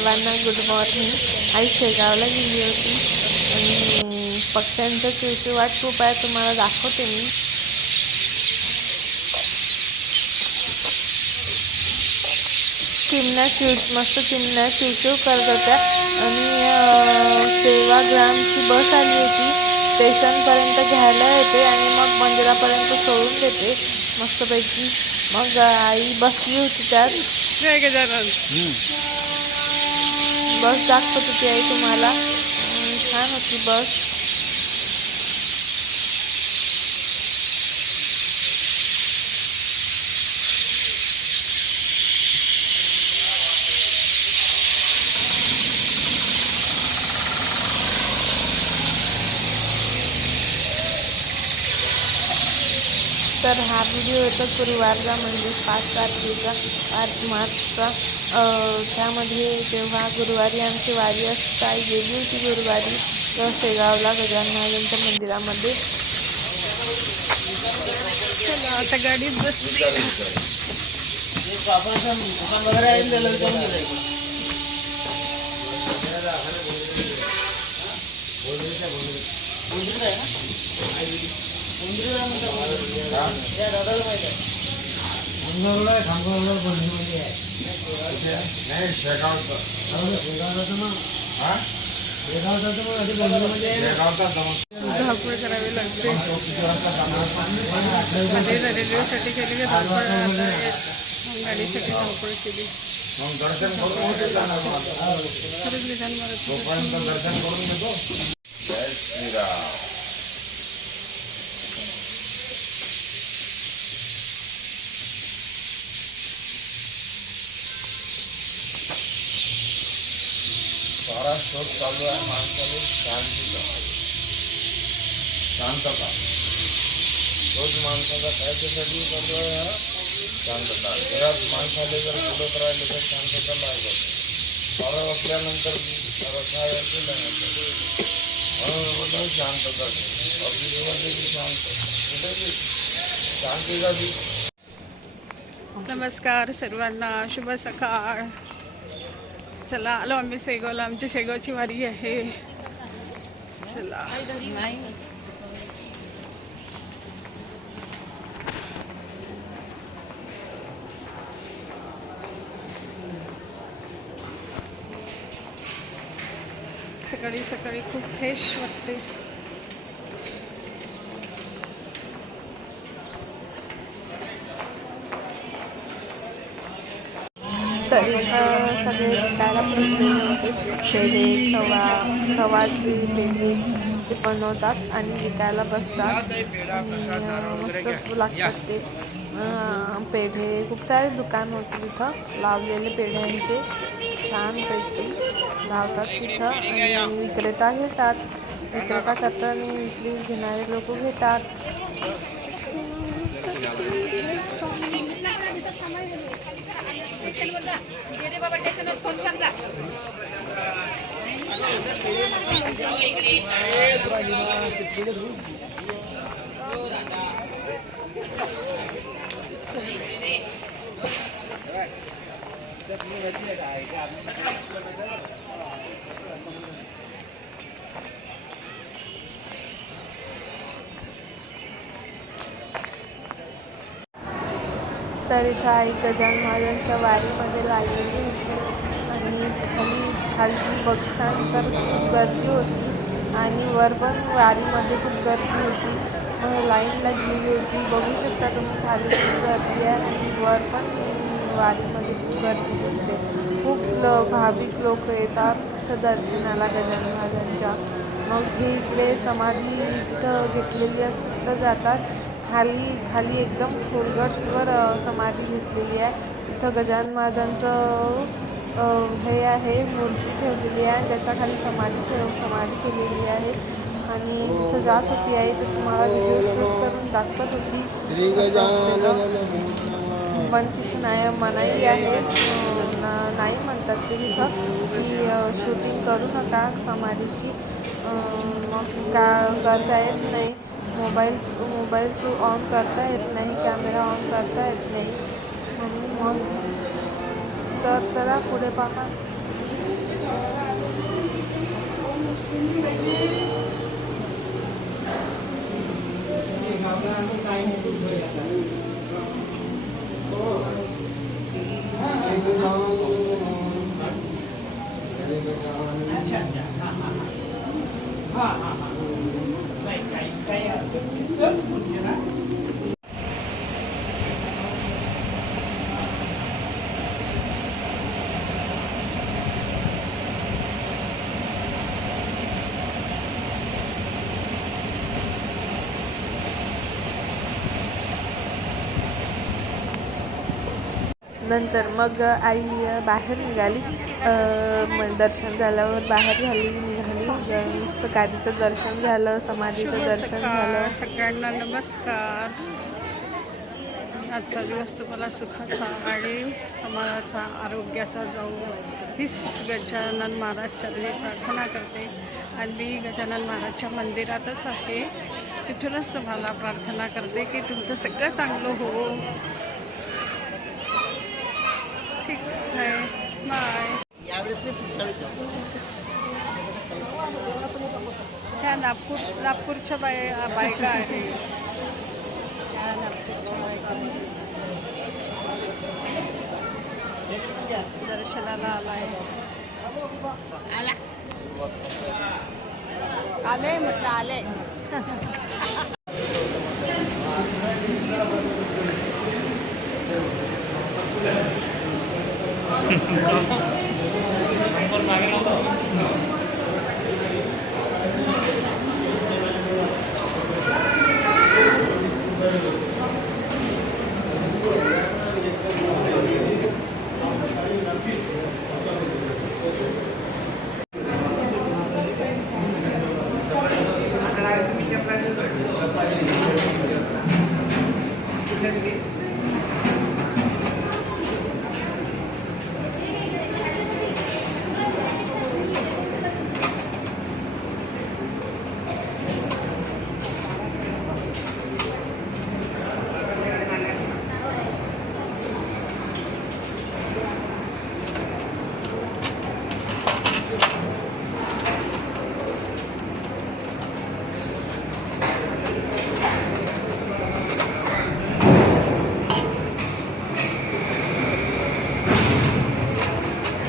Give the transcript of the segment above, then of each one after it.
सर्वांना good morning. आई शेगावला गेली होती आणि पक्ष्यांचा चिवचिवाट खूप आहे, तुम्हाला दाखवते मी। मस्त चिमण्या चिवचिव करत होत्या आणि सेवाग्रामची बस आली होती, स्टेशनपर्यंत घ्यायला येते आणि मग मंदिरापर्यंत सोडून देते मस्तपैकी। मग आई बसली होती त्यात, बस दाखवत होती आई तुम्हाला, छान होती बस। तर हा व्हिडिओ येतो गुरुवारचा, म्हणजे 5 तारखेचा, 5 मार्चचा। त्यामध्ये जेव्हा गुरुवारी आमची वारी असते, आई गेली होती गुरुवारी शेगावला गजानन महाराजांच्या मंदिरामध्ये। चला आता गाडीत बसली। धावपळ करावी लागते, रेल्वेसाठी केली की धावपळ, गाडीसाठी धावपळ केली। दर्शन करून दर्शन करून घेतो। जय श्रीराम। सारा शोध चालू आहे माणसाने शांतीचा, शांतता। शोध माणसाचा त्याच्यासाठी चालू आहे हा शांतता। घरात माणसाले जर बोलत राहिले तर शांतता लागत, सारं असल्यानंतर काय केल्यानंतर म्हणून शांतता ऑफिसमध्ये शांत शांतीसाठी। नमस्कार सर्वांना, शुभ सकाळ। चला आलो आम्ही शेगावला, आमची शेगावची वारी आहे। चला सकाळी सकाळी खूप फ्रेश वाटते। तर इथं सगळे विकायला बसलेले होते, पेढे खवाचे पेढे जे बनवतात आणि विकायला बसतात आणि मस्त लागतात ते पेढे। खूप सारे दुकान होते तिथं लावलेले पेढ्यांचे, छानपैकी लावतात तिथं आणि विक्रेता घेतात, विक्रेता करतात आणि विक्री घेणारे लोक घेतात। तर इथं आई गजानन महाराजांच्या वारीमध्ये लागलेली होती आणि खाली बघसान तर खूप गर्दी होती आणि वर पण वारीमध्ये खूप गर्दी होती। लाईन लागलेली होती, बघू शकता तुम्ही, खाली खूप गर्दी आहे आणि वर पण वारीमध्ये खूप गर्दी दिसते। खूप भाविक लोक येतात तिथं दर्शनाला गजानन महाराजांच्या। मग हे इकडे समाधी जिथं घेतलेली असते तिथं जातात, खाली एकदम खोलगटवर समाधी घेतलेली आहे। इथं गजानन महाराजांचं हे आहे, मूर्ती ठेवलेली आहे, त्याच्या खाली समाधी केलेली आहे आणि तिथं जात होती आई, तर तुम्हाला व्हिडिओ शूट करून दाखवत होती। पण तिथं मनाई आहे, नाही म्हणतात ते तिथं की शूटिंग करू नका समाधीची, मग का करता येत नाही, मोबाईल ऑन करता येत नाही, कॅमेरा ऑन करता येत नाही, म्हणून मग चला पुढे पहा। नंतर मग आई बाहेर निघाली. दर्शन झाल्यावर बाहेर निघाली. नुसतं गादीचं दर्शन झालं, समाधीचं दर्शन झालं. सगळ्यांना नमस्कार. आजचा दिवस तुम्हाला सुखाचा आणि समाजाचा, आरोग्याचा जाऊ हीच गजानन महाराज चरणी प्रार्थना करते. आणि मी गजानन महाराजच्या मंदिरातच आहे. तिथूनच तुम्हाला प्रार्थना करते की तुमचं सगळं चांगलं हो. ठीक आहे, बाय. ह्या नागपूरच्या बायका आहे. ह्या नागपूरच्या बायका दर्शनाला आलाय. आले म्हटलं आले.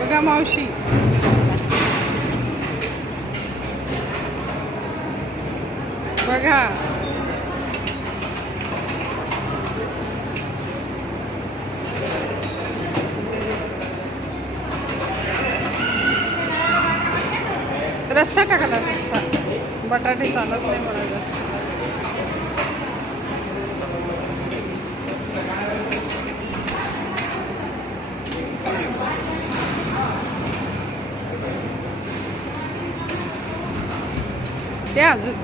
बघा मावशी, बघा रस्सा टाकला. रस्सा बटाटे चालत नाही मला जास्त. ते अजून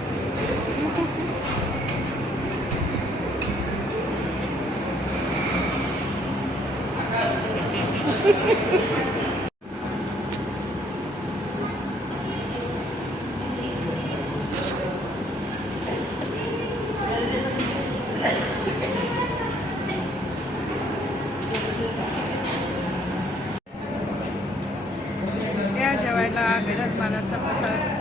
या जेवायला गजानन महाराजचा प्रसाद.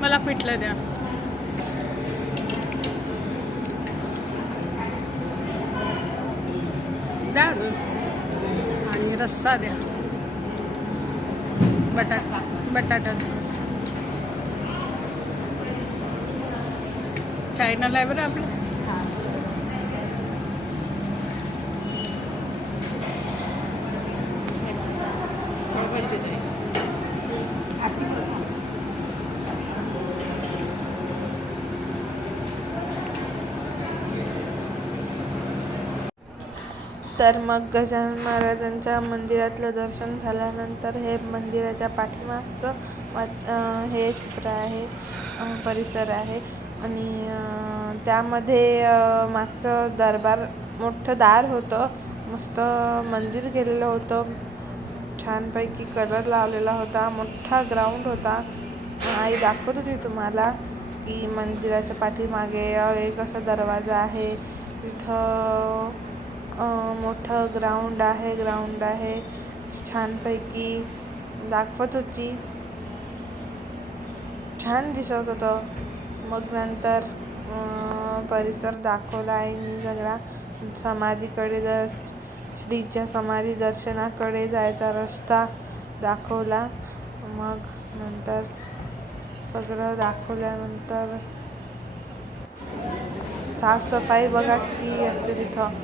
मला पिठलं द्या. द्या आणि रस्सा द्या. बटाटा चायनाला आहे बरं आपलं. तर मग गजानन महाराजांच्या मंदिरातलं दर्शन झाल्यानंतर हे मंदिराच्या पाठीमागचं हे चित्र आहे, परिसर आहे. आणि त्यामध्ये मागचं दरबार मोठं दार होतं, मस्त मंदिर केलेलं होतं, छानपैकी कलर लावलेला होता, मोठा ग्राउंड होता. आई दाखवत होती तुम्हाला की मंदिराच्या पाठीमागे एक असा दरवाजा आहे, तिथं मोठं ग्राउंड आहे, छानपैकी दाखवत होती, छान दिसत होतं. मग नंतर परिसर दाखवला आईनी सगळा. समाधीकडे श्रीच्या समाधी दर्शनाकडे जायचा रस्ता दाखवला. मग नंतर सगळं दाखवल्यानंतर साफसफाई बघा किती असते तिथं,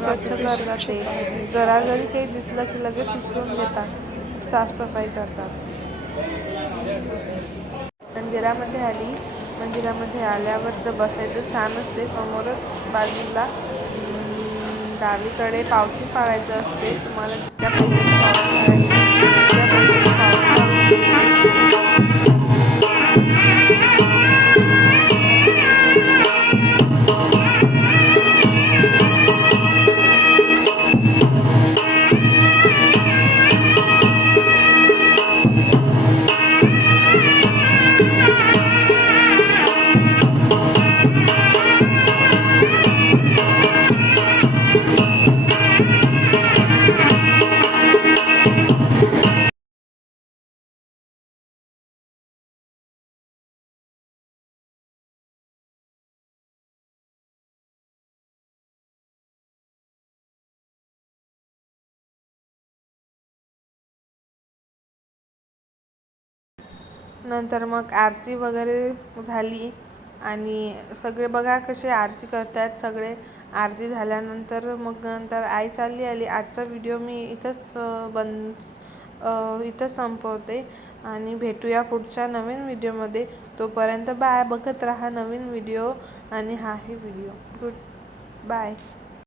स्वच्छ करतात ते. जरा जरी काही दिसलं की लगेच उचलून घेतात, साफसफाई करतात. मंदिरामध्ये आल्यावर तर बसायचं स्थान असते. समोरच बाजूला डावीकडे पावती फाडायचं असते. तुम्हाला जितक्या पैशाची पावती फाडायची तितक्या पैशाची पावती नंतर मग आरती वगैरे झाली आणि सगळे बघा कसे आरती करतात सगळे. आरती झाल्यानंतर मग नंतर आई चालली आली. आजचा व्हिडिओ मी इथंच संपवते आणि भेटूया पुढच्या नवीन व्हिडिओमध्ये. तोपर्यंत बाय. बघत राहा नवीन व्हिडिओ आणि हाही व्हिडिओ. Good bye.